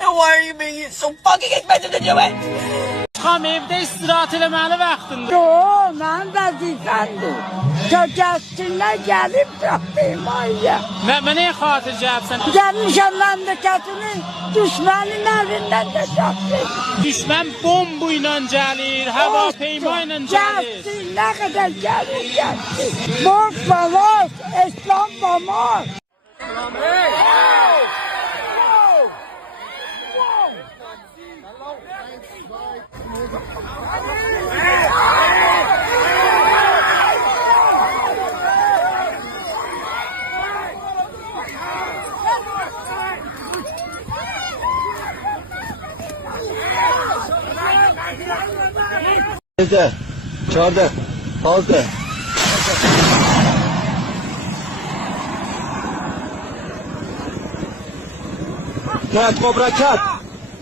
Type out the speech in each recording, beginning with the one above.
And why are you being so fucking expensive to do it? Çıxam evdə istirahat eləməli vaxtında. Yo, mən vəzifəmdir. Kökəstinə gəlib bırakmayayım. Mənə xatir gəlsən. Gəlmişəm məmləkətinin düşmənin əlindən də çatdım. Düşmən bombu ilə gəlir, hava peyma ilə gəlir. Gəlsin, nə qədər gəlir, gəlsin. Borç var, İslam var. Çağırdı. Fazla. Kat, kobra kat.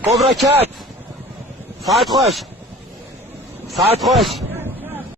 Kobra kat. Saat koş. Saat koş.